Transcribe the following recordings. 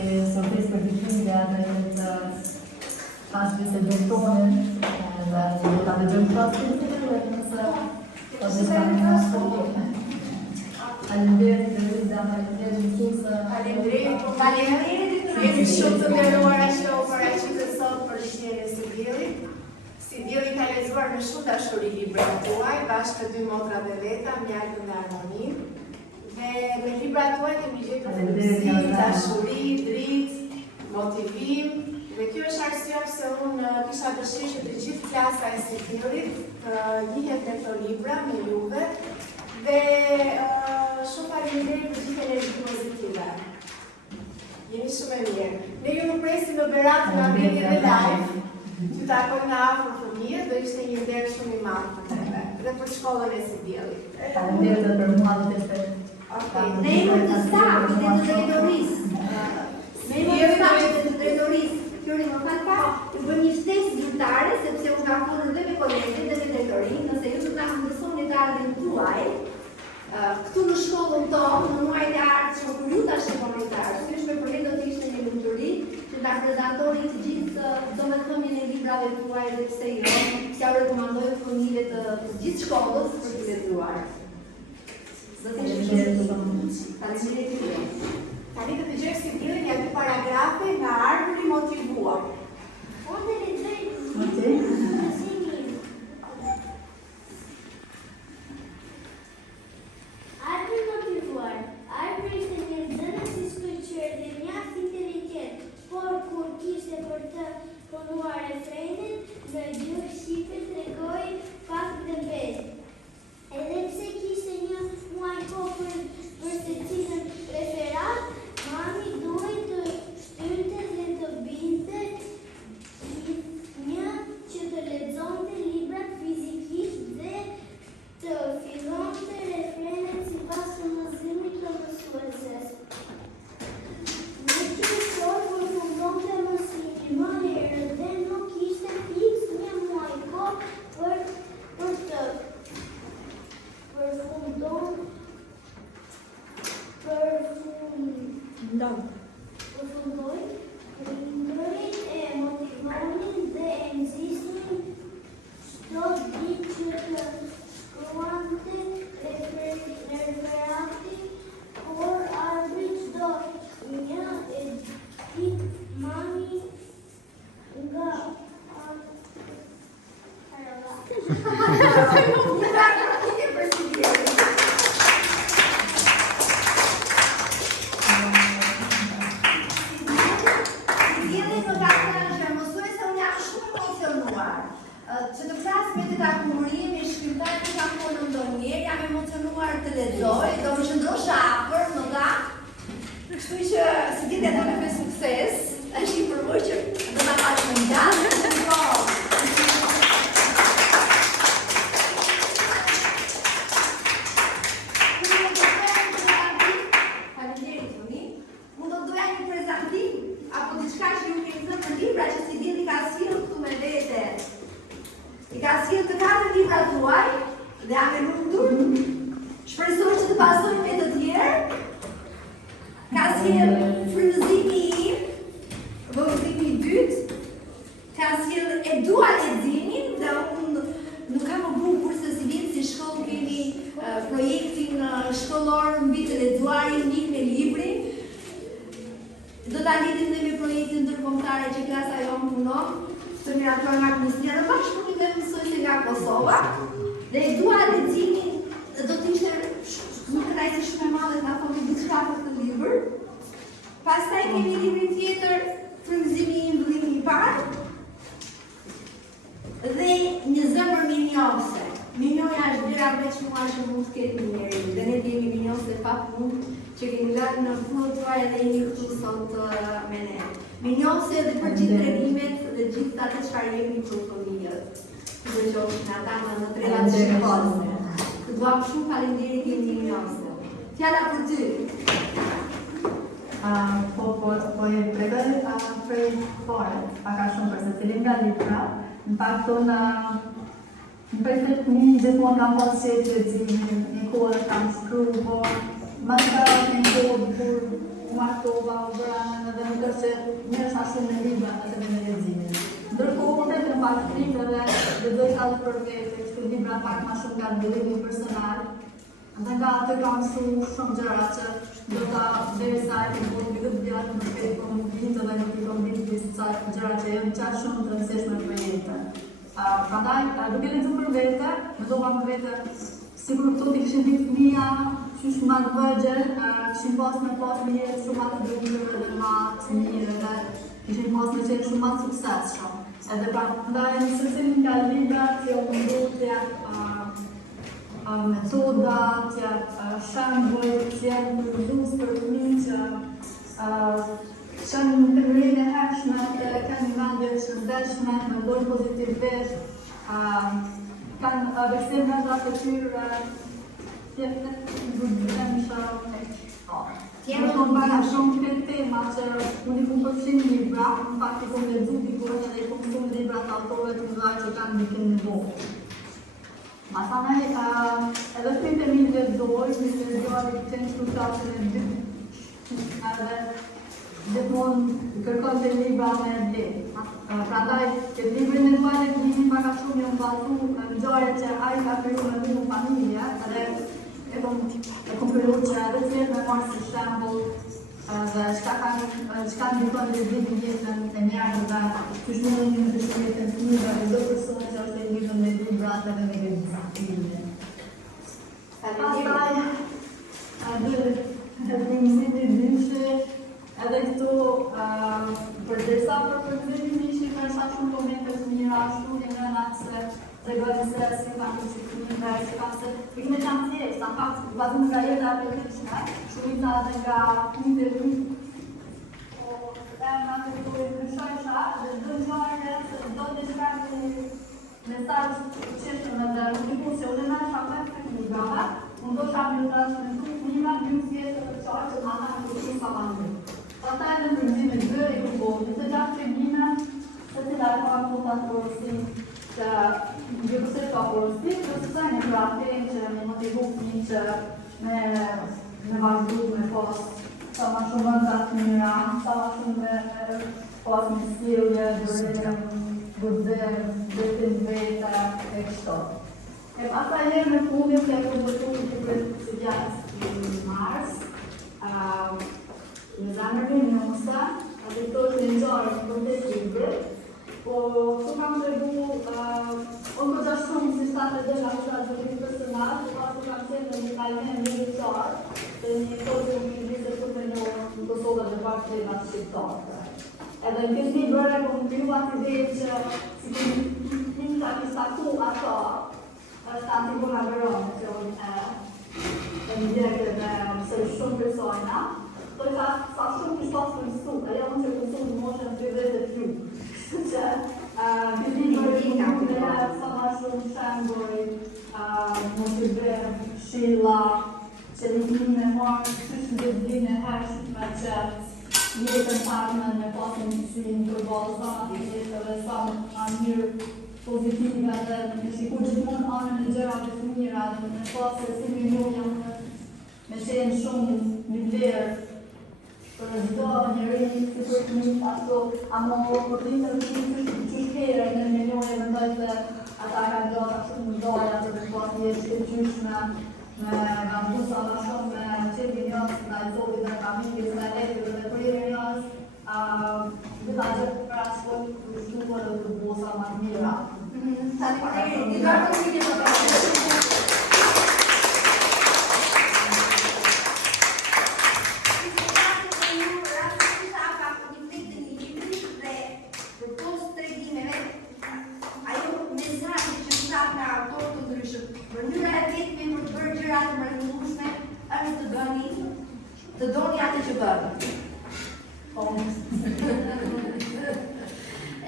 si surprizë për ditëlindja dhe të pashtë se drejtonin dhe do ta dëgjojmë pastaj dhe nëse po dëshironi të shkojmë. Faleminderit Lëviza, faleminderit Mësuese. Faleminderit. Jemi shumë të nderuara që u paraqitët sot për shnjelljen e Sidillit. Sidilli ka lexuar me shumë dashuri librat tuaj, bashkë të dy motrat e veta, Mjaltën dhe Armonin. Dhe me librat tuaj kemi gjetur rëndësi, dashuri, dritë, motivim. Dhe kjo është arsyeja pse unë kisha dëshirë që të gjithë klasa e Sidillit të njihet me këto libra me juve. Dhe shumë faleminderit për gjithë energjitë pozitive. Jemi shumë e mirë. Ne ju nuk presim në Berat nga vini dhe live, që takojmë nga afër fëmijët, do ishte një nder shumë i madh për neve dhe për shkollën e Sidillit. Faleminderit edhe për mua dhe të Ne jemi të stafit dhe të drejtorisë. Ne jemi të stafit dhe të drejtorisë. Fjori më fal pak, ju bën një shtesë zyrtare sepse u ka folur dhe me kolegët dhe me drejtorinë, nëse ju do ta mësoni të ardhin tuaj. Këtu në shkollën tonë, në muajt e ardhshëm kur ju tash komentarë, është për përmend do të ishte një lumturi që ta prezantoni të gjithë domethënien e librave tuaj dhe pse jo, s'ja rekomandoj fëmijëve të gjithë shkollës për të lexuar. Do të ishte faleminderit. Tani do të dëgjojmë Sidillin nga dy paragrafe nga Arbëri motivuar. Arbëri motivuar. Arbëri ishte një zënës i shkëlqyer dhe mjaft inteligjent, por kur kishte për të punuar refrenin, në gjuhë shqipe tregoi pak dëmbes. Edhe pse kishte një muaj kohë për secilën referat, mami duhej të shtynte dhe të binte një që të lexonte librat fizikisht dhe të fillonte refrenet sipas mësimit të mësueses. Në qësor përfundonte mësimi më herët dhe nuk kishte fiks një muaj kohë për të përfundoj prindërit e motivonin dhe e nxisnin çdo ditë që të shkruante referati, por Arbëri çdo një e ditë mami nga që të flas me të takurimi, shkrimtar që kam folur ndonjëherë, jam emocionuar të lexoj, do më qëndrosh afër, më dha. Kështu që Sidillia do të me sukses, është një përvojë që do ta pash më gjatë. Faleminderit fëmi. Mund do doja një prezantim apo diçka që ju keni thënë për libra që Sidilli ka sjellë këtu me vete. I ka sjellë të 4 libra tuaj dhe jam e lumtur. Shpresoj që të pasojnë me të tjerë. Ka sjellë frymëzimi im, vëllëzimi i dytë. Ka sjellë e dua leximin dhe unë nuk kam më bukur se si vjen si shkollë kemi projektin shkollor mbi të lexuarin nik me librin. Do ta lidhim dhe me projektin ndërkombëtar që klasa jonë punon. Të miratojnë nga Ministria në bashkëpunim me mësuese nga Kosova dhe dua leximin do të ishte nuk e ishte shumë e madhe nga thonë diçka për të libër. Pastaj kemi librin tjetër, Frymëzimi i mbëllimi i parë dhe Një zemër minjose. Minjoja është gjëra veç mua që mund të ketë një njeri dhe ne jemi minjose pa punë që kemi lënë në fundin tuaj dhe jemi këtu sot me ne. Minjose dhe për gjithë tregimet dhe gjithë ato çfarë jemi për fëmijët. Dhe qofshin ata në tregat e shkollës. Të duam shumë faleminderit jemi minjose. Fjala për ty. Po e pregoj prej fare, paka shumë për se cilin nga libra, në pak tonë në përfet një gjithmonë kam pas qetë leximin, një kohë kam shkruar, mas ka një kohë kur u martova, u bëra edhe nuk është që merresha shumë me libra ose me leximin. Ndërkohë mund të kem pak frikë dhe lexoj kaq për vete, këto libra pak më shumë nga zhvillimi personal. Dhe nga atë kam mësuar shumë gjëra që do ta derisa të bëj këtë vjet më shpejt po më vjen edhe nuk i kam ditë disa gjëra që janë çaq shumë të rëndësishme për jetën. Prandaj, duke lexuar për vete, mendova me vete sigur këto ti kishin ditë fëmia, qysh më të vëgjël, kishin pas një jetë shumë më të dëmshme dhe më të mirë dhe kishin pas në qenë shumë më të suksesshëm. Edhe prandaj në secilin nga librat që u ndodhja metoda, që shembuj, që janë përdus për fëmijë që janë në përrinë e hershme, të kanë një mendje të shëndetshme, mendojnë pozitivisht, kanë besim në ata të tyre, tjetër në bëra shumë këtë tema që unë i kom përfshin libra, në fakt i kom lexuar dikon edhe i kom shumë libra të autorëve të mëdhenj që kanë dikën nevojë. Masanaj, edhe fëmijët e mi lexoj, mi lexoj të në klasën e dytë, edhe gjithmonë kërkon të libra me lehtë. Prandaj, këtë librin e duaj e këllimi paka shumë një mbatu në gjare që ai ka kriju me mu në familje, edhe e kom kriju që edhe tjetë me marë si shembull dhe çka ndikon leximi në jetën e njerëzve dhe kush mund të ndryshojë jetën e fëmijëve dhe çdo person që është i lidhur me librat edhe me leximi. Pastaj, edhe këtu, përderisa për përzimin ishin përsa shumë momente të mira, shumë një mënat se tregojnë se si kanë të qëtëmime, si kanë se i me qanë thjesht, në fakt, bazim nga jeta e përkishme, shumita dhe nga punit e rrë. E nga të këtu i përshojsha, dhe çdo gjare se do të shkak një mesazh të qeshme dhe nuk i punë se unë nga shafet të librave, unë do shafet të transmetu fëmijëve një thjesht të qartë që mama në kërështu sa bandu. Pastaj edhe në përgjime të i kërboni, të gjatë tregime, se cila e ka këta porosi që gjithëse ka porosi, përse një pratin që një motivu fëmijë që me vazhdu me pas sa ma shumë vënda të mira, sa ma shumë me pas një sjellje, durim, gudzim, betim vete, e kështu. E pastaj herë në fundit që e kërbëtu të këtë që gjatë në mars, në zamërin në mësa, atë të të njërë në kontekst librit, po të kam tregu, unë përgja shumë si shtate dhe nga përgja zhëllim personal, po pas të kam qenë në një kalmen një qarë, dhe një kodë në kërgjit e shumë në në Kosovë dhe pak të nga shqiptarë. Edhe në këtë libër e kom kryu atë ide që si këmë të akistatu ato, është Antigona Verone, që unë e ndjekë dhe mësër shumë persona, të ka sa shumë kështë pas për mësu, e janë që mësu në moshën 32. Kështë që këtë libër e këmë dhe sa ma shumë shemboj, motivim, shilla, që një një me marë, qështë në dhine hershme që jetën partner me pasin mësim për balzat, jetë dhe sa më mirë pozitive dhe në shikur gjithmonë anën e gjëra të fëmira dhe në pasë si një njohja me qenë shumë një vlerë për çdo njeri si për fëmijë ashtu, ama për të të qyshkere në një njohje mendoj se ata kanë gjata shumë ndoja që të pas jetë të qyshme me vazhdusa më shumë me qenë njës nga i zotit dhe familjes dhe letër dhe prirë njës dhe ta gjithë për ashtu të shtuar dhe të bosa më mira. Të doni atë që bërë.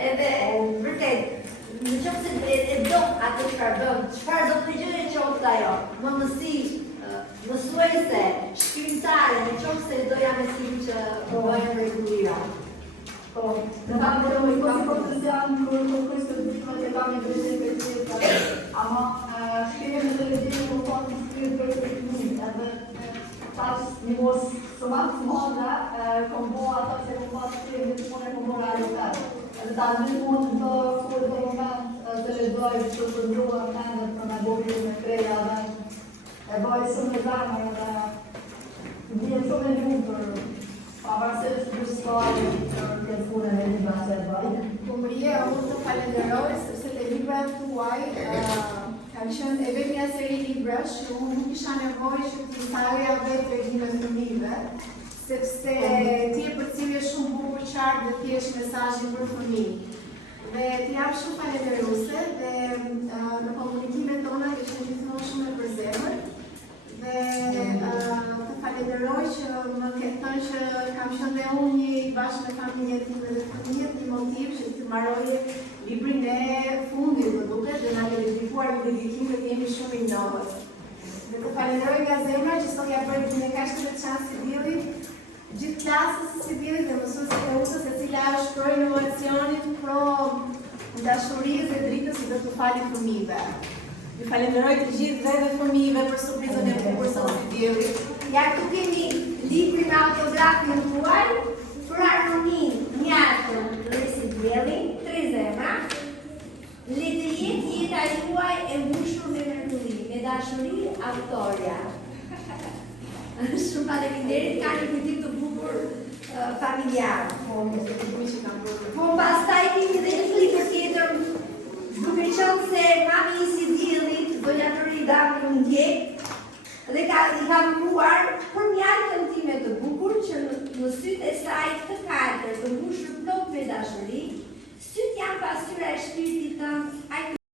Edhe, vërtet, në qëmë se e do atë çfarë bërë, çfarë do të gjëre qoftë ajo, më mësi, mësuese, shkrimtare, në qëmë se doja mësim që bëjmë regullira. Në ta në përëm i kësi potencial në kërë kërës të dhikme që kam i bërëshe për qëtë, ama shkrive në të legjime në fatë në shkrive për të dhikme, edhe tash një mos Shumë të mëndra, kom bo ato që kom pas të gjithmonë kom bo realitet. Edhe ta gjithmonë të kur të moment të lexoj që të ndruar mendet për me bojë me kreja dhe e bëj shumë e zama dhe bje shumë e lumtur pavarësisht gustoj për këtë punë me libra që e bëj. Kumëria, unë të falenderoj sepse te librat tuaj kanë qenë e vetë një seri librash që unë nuk isha nevojë që të thajoja vetë tregimet të fëmijëve, sepse ti e përcjellje shumë bukur qartë dhe thjesht mesazhin për fëmijë. Dhe ti jap shumë falenderuese dhe në komunikimet tona ke qenë gjithmonë shumë e përzemër. Dhe të falenderoj që më ke thënë që kam qenë dhe unë një bashkë me familjen time dhe fëmijët një motiv që të mbaroje librin e fundit më duket dhe na ke dedikuar një dedikim dhe jemi shumë i njohur. Dhe të falenderoj nga zemra që sot ja bëri një kaq të veçantë Sibillit, gjithë klasës së Sibillit dhe mësuesit e USës, e cila është pro inovacionit, pro dashurisë dhe dritës që do t'u fali fëmijëve. Ju falenderoj të gjithëve dhe fëmijëve për surprizën e bukur së Sibillit. Ja këtu kemi librin me autografin tuaj për harmonin, njatën, Sibillit, 3 zemra. Le të jetë jeta juaj e mbushur me mrekulli, me dashuri, autorja. Shumë faleminderit, ka një kujtim të bukur familjar. Po pastaj kemi edhe një libër tjetër, duke qenë se mami i Sibillit, donja Florida më ndjek, dhe i ka mëruar për mjaltën time të bukur që në sytë e saj të katër të mbushur plot me dashuri, sytë janë pasyra e shpirtit tënd,